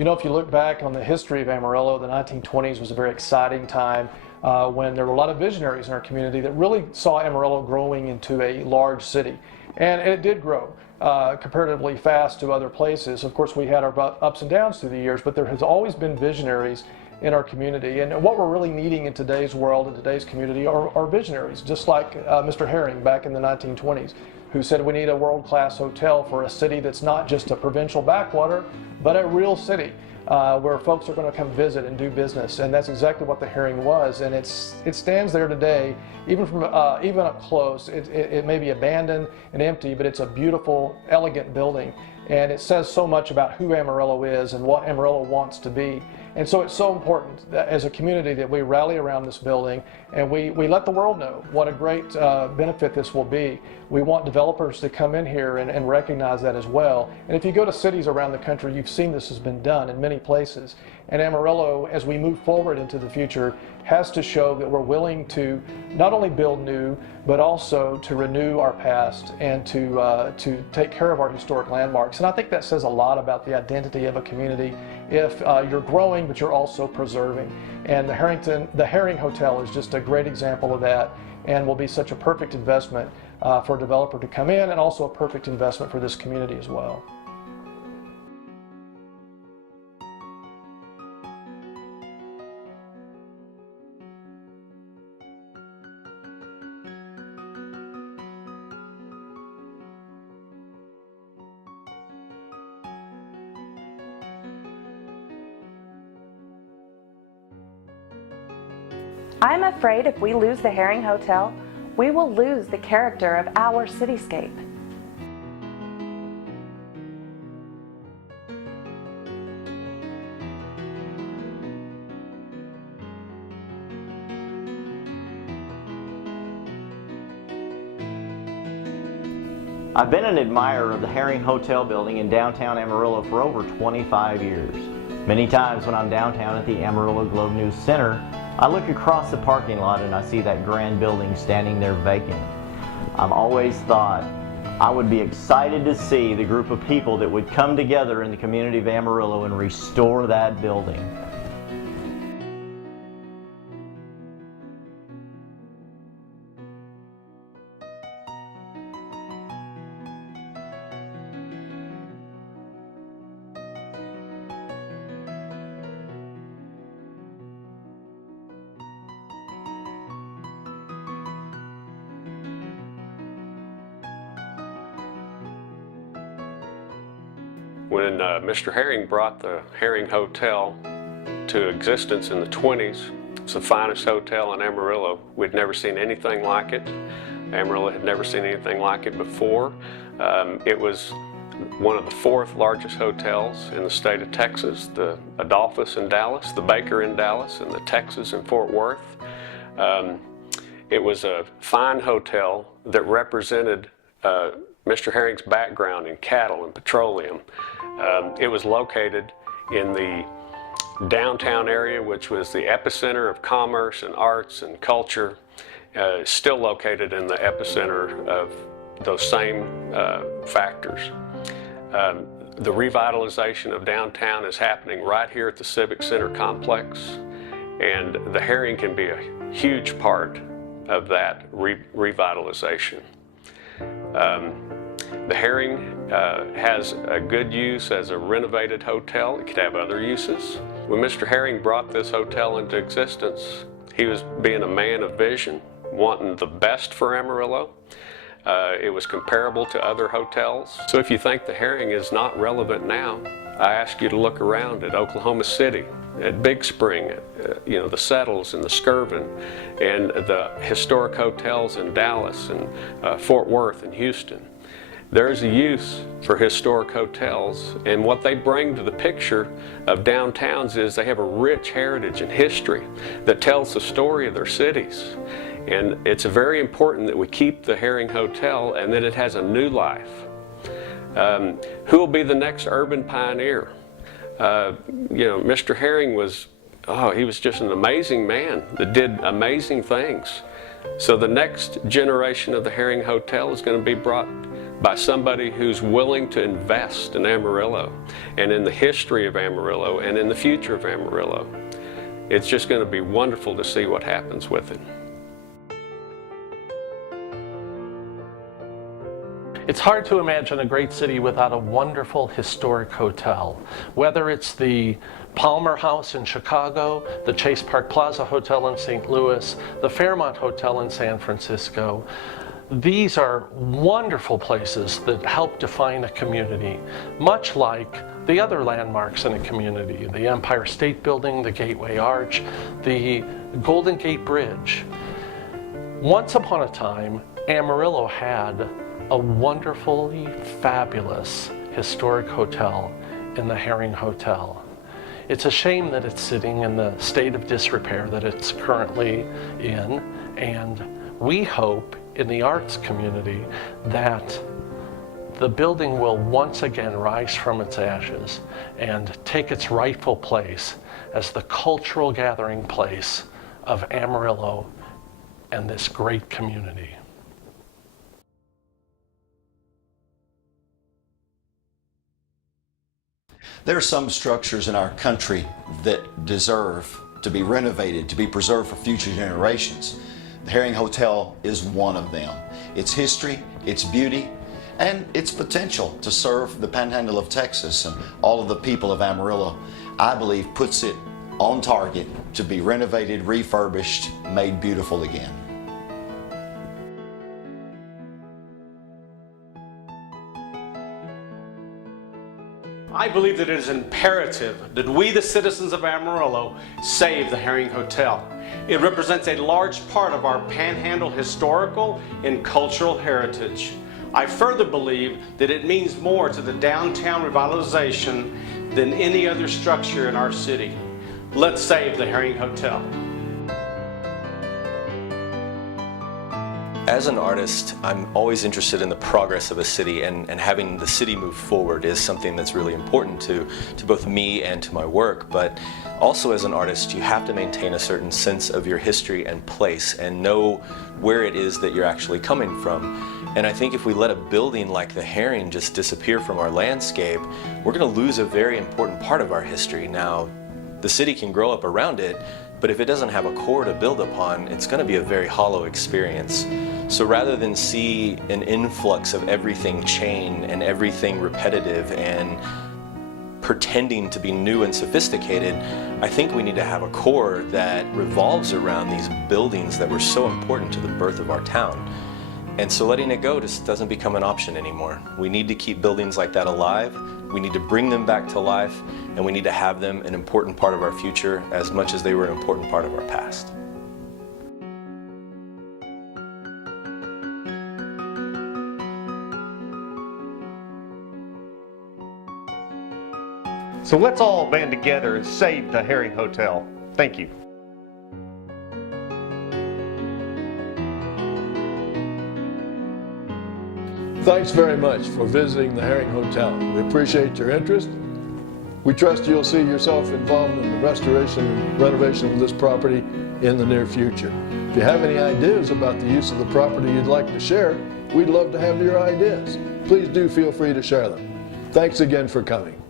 You know, if you look back on the history of Amarillo, the 1920s was a very exciting time when there were a lot of visionaries in our community that really saw Amarillo growing into a large city. And it did grow comparatively fast to other places. Of course, we had our ups and downs through the years, but there has always been visionaries in our community. And what we're really needing in today's world, in today's community, are visionaries, just like Mr. Herring back in the 1920s, who said we need a world-class hotel for a city that's not just a provincial backwater, but a real city where folks are going to come visit and do business. And that's exactly what the Herring was. And it stands there today, even from even up close. It may be abandoned and empty, but it's a beautiful, elegant building. And it says so much about who Amarillo is and what Amarillo wants to be. And so it's so important that as a community that we rally around this building and we let the world know what a great benefit this will be. We want developers to come in here and recognize that as well. And if you go to cities around the country, you've seen this has been done in many places. And Amarillo, as we move forward into the future, has to show that we're willing to not only build new, but also to renew our past and to take care of our historic landmarks. And I think that says a lot about the identity of a community if you're growing, but you're also preserving. And the Herring Hotel is just a great example of that, and will be such a perfect investment for a developer to come in, and also a perfect investment for this community as well. I'm afraid if we lose the Herring Hotel, we will lose the character of our cityscape. I've been an admirer of the Herring Hotel building in downtown Amarillo for over 25 years. Many times when I'm downtown at the Amarillo Globe News Center, I look across the parking lot and I see that grand building standing there vacant. I've always thought I would be excited to see the group of people that would come together in the community of Amarillo and restore that building. When Mr. Herring brought the Herring Hotel to existence in the 20s, it's the finest hotel in Amarillo. We'd never seen anything like it. Amarillo had never seen anything like it before. It was one of the 4th largest hotels in the state of Texas, the Adolphus in Dallas, the Baker in Dallas, and the Texas in Fort Worth. It was a fine hotel that represented Mr. Herring's background in cattle and petroleum. It was located in the downtown area, which was the epicenter of commerce and arts and culture, still located in the epicenter of those same factors. The revitalization of downtown is happening right here at the Civic Center complex, and the Herring can be a huge part of that revitalization. The Herring has a good use as a renovated hotel. It could have other uses. When Mr. Herring brought this hotel into existence, he was being a man of vision, wanting the best for Amarillo. It was comparable to other hotels. So if you think the Herring is not relevant now, I ask you to look around at Oklahoma City, at Big Spring, the Settles and the Skirvin, and the historic hotels in Dallas and Fort Worth and Houston. There's a use for historic hotels, and what they bring to the picture of downtowns is they have a rich heritage and history that tells the story of their cities. And it's very important that we keep the Herring Hotel and that it has a new life. Who will be the next urban pioneer? Mr. Herring was, he was just an amazing man that did amazing things. So the next generation of the Herring Hotel is going to be brought by somebody who's willing to invest in Amarillo and in the history of Amarillo and in the future of Amarillo. It's just going to be wonderful to see what happens with it. It's hard to imagine a great city without a wonderful historic hotel. Whether it's the Palmer House in Chicago, the Chase Park Plaza Hotel in St. Louis, the Fairmont Hotel in San Francisco, these are wonderful places that help define a community, much like the other landmarks in a community, the Empire State Building, the Gateway Arch, the Golden Gate Bridge. Once upon a time, Amarillo had a wonderfully fabulous historic hotel in the Herring Hotel. It's a shame that it's sitting in the state of disrepair that it's currently in, and we hope in the arts community that the building will once again rise from its ashes and take its rightful place as the cultural gathering place of Amarillo and this great community. There are some structures in our country that deserve to be renovated, to be preserved for future generations. The Herring Hotel is one of them. Its history, its beauty, and its potential to serve the Panhandle of Texas and all of the people of Amarillo, I believe puts it on target to be renovated, refurbished, made beautiful again. I believe that it is imperative that we, the citizens of Amarillo, save the Herring Hotel. It represents a large part of our Panhandle historical and cultural heritage. I further believe that it means more to the downtown revitalization than any other structure in our city. Let's save the Herring Hotel. As an artist, I'm always interested in the progress of a city, and having the city move forward is something that's really important to both me and to my work. But also as an artist, you have to maintain a certain sense of your history and place and know where it is that you're actually coming from. And I think if we let a building like the Herring just disappear from our landscape, we're going to lose a very important part of our history. Now, the city can grow up around it, but if it doesn't have a core to build upon, it's going to be a very hollow experience. So rather than see an influx of everything chain and everything repetitive and pretending to be new and sophisticated, I think we need to have a core that revolves around these buildings that were so important to the birth of our town. And so letting it go just doesn't become an option anymore. We need to keep buildings like that alive. We need to bring them back to life, and we need to have them an important part of our future as much as they were an important part of our past. So let's all band together and save the Herring Hotel. Thank you. Thanks very much for visiting the Herring Hotel. We appreciate your interest. We trust you'll see yourself involved in the restoration and renovation of this property in the near future. If you have any ideas about the use of the property you'd like to share, we'd love to have your ideas. Please do feel free to share them. Thanks again for coming.